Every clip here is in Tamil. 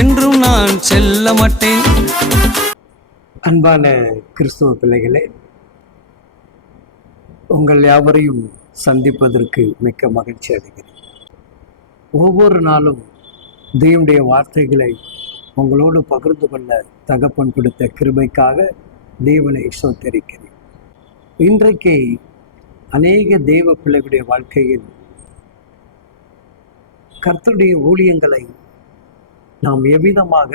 என்றும் நான் செல்ல மாட்டேன். அன்பான கிறிஸ்துவ பிள்ளைகளே, உங்கள் யாவரையும் சந்திப்பதற்கு மிக்க மகிழ்ச்சி அடைகிறேன். ஒவ்வொரு நாளும் தேவனுடைய வார்த்தைகளை உங்களோடு பகிர்ந்து கொள்ள தகப்பன் கொடுத்த கிருபைக்காக தேவனை ஸ்தோத்திரிக்கிறேன். இன்றைக்கு அநேக தேவ பிள்ளைகளுடைய வாழ்க்கையில் கர்த்தருடைய ஊழியங்களை நாம் எவ்விதமாக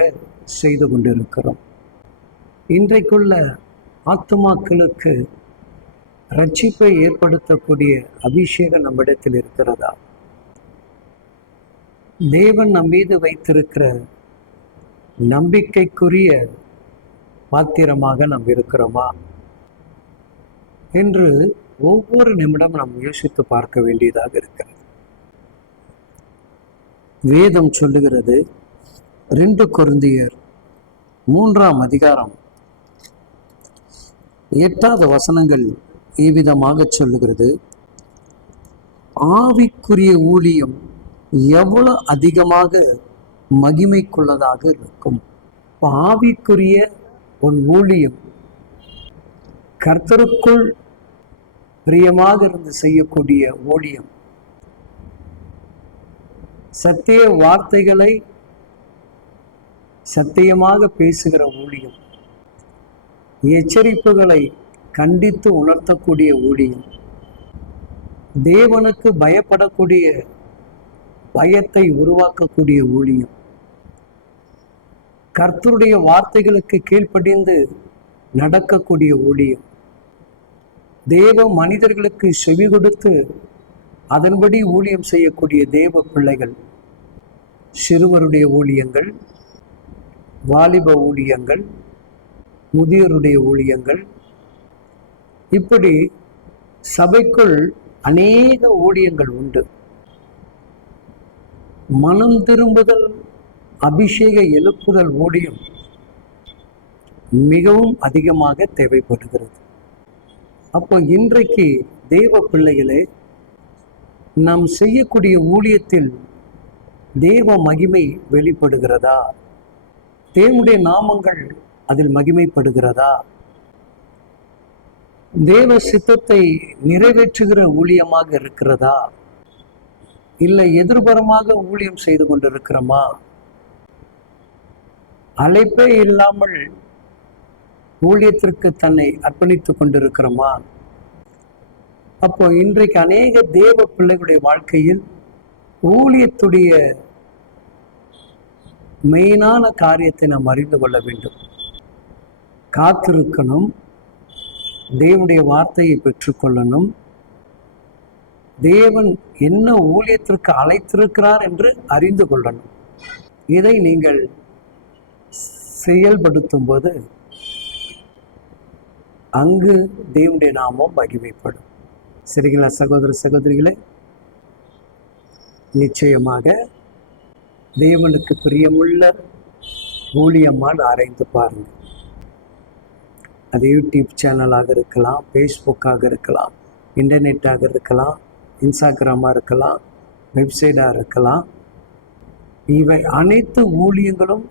செய்து கொண்டிருக்கிறோம். இன்றைக்குள்ள ஆத்துமாக்களுக்கு ரட்சிப்பை ஏற்படுத்தக்கூடிய அபிஷேகம் நம்மிடத்தில் இருக்கிறதா? தேவன் நம் மீது வைத்திருக்கிற நம்பிக்கைக்குரிய பாத்திரமாக நாம் இருக்கிறோமா என்று ஒவ்வொரு நிமிடம் நாம் யோசித்து பார்க்க வேண்டியதாக இருக்கிறது. வேதம் சொல்லுகிறது, 2 கொரிந்தியர் 3ஆம் அதிகாரம் 8வது வசனங்கள் இவ்விதமாக சொல்லுகிறது, ஆவிக்குரிய ஊழியம் எவ்வளவு அதிகமாக மகிமைக்குள்ளதாக இருக்கும். ஆவிக்குரிய ஒரு ஊழியம் கர்த்தருக்குள் பிரியமாக இருந்து செய்யக்கூடிய ஊழியம், சத்திய வார்த்தைகளை சத்தியமாக பேசுகிற ஊழியம், எச்சரிப்புகளை கண்டித்து உணர்த்தக்கூடிய ஊழியம், தேவனுக்கு பயப்படக்கூடிய பயத்தை உருவாக்கக்கூடிய ஊழியம், கர்த்தருடைய வார்த்தைகளுக்கு கீழ்ப்படிந்து நடக்கக்கூடிய ஊழியம், தேவ மனிதர்களுக்கு செவி கொடுத்து அதன்படி ஊழியம் செய்யக்கூடிய தேவ பிள்ளைகள், சிறுவருடைய ஊழியங்கள், வாலிப ஊழியங்கள், முதியோருடைய ஊழியங்கள், இப்படி சபைக்குள் அநேக ஊழியங்கள் உண்டு. மனம் திரும்புதல், அபிஷேக எழுப்புதல் ஊழியம் மிகவும் அதிகமாக தேவைப்படுகிறது. அப்போ இன்றைக்கு தேவ பிள்ளைகளே, நாம் செய்யக்கூடிய ஊழியத்தில் தேவ மகிமை வெளிப்படுகிறதா? தேவனுடைய நாமங்கள் அதில் மகிமைப்படுகிறதா? தேவ சித்தத்தை நிறைவேற்றுகிற ஊழியமாக இருக்கிறதா? இல்லை எதிர்புறமாக ஊழியம் செய்து கொண்டிருக்கிறோமா? அழைப்பே இல்லாமல் ஊழியத்திற்கு தன்னை அர்ப்பணித்துக் கொண்டிருக்கிறோமா? அப்போ இன்றைக்கு அநேக தேவ பிள்ளைகளுடைய வாழ்க்கையில் ஊழியத்துடைய மெயினான காரியத்தை நாம் அறிந்து கொள்ள வேண்டும். காத்திருக்கணும், தேவனுடைய வார்த்தையை பெற்றுக்கொள்ளணும், தேவன் என்ன ஊழியத்திற்கு அழைத்திருக்கிறார் என்று அறிந்து கொள்ளணும். இதை நீங்கள் செயல்படுத்தும் போது அங்கு தேவனுடைய நாமம் மகிமைப்படும். சரிங்களா சகோதர சகோதரிகளே? நிச்சயமாக தேவனுக்கு பிரியமுள்ள ஊழியமால் ஆராய்ந்து பாருங்கள். அது யூடியூப் சேனலாக இருக்கலாம், ஃபேஸ்புக்காக இருக்கலாம், இன்டர்நெட்டாக இருக்கலாம், இன்ஸ்டாகிராமாக இருக்கலாம், வெப்சைட்டாக இருக்கலாம். இவை அனைத்து ஊழியங்களும்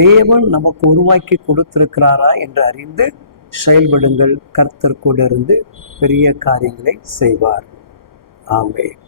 தேவன் நமக்கு உருவாக்கி கொடுத்திருக்கிறாரா என்று அறிந்து செயல்படுங்கள். கர்த்தர் கூட இருந்து பெரிய காரியங்களை செய்வார். ஆமென்.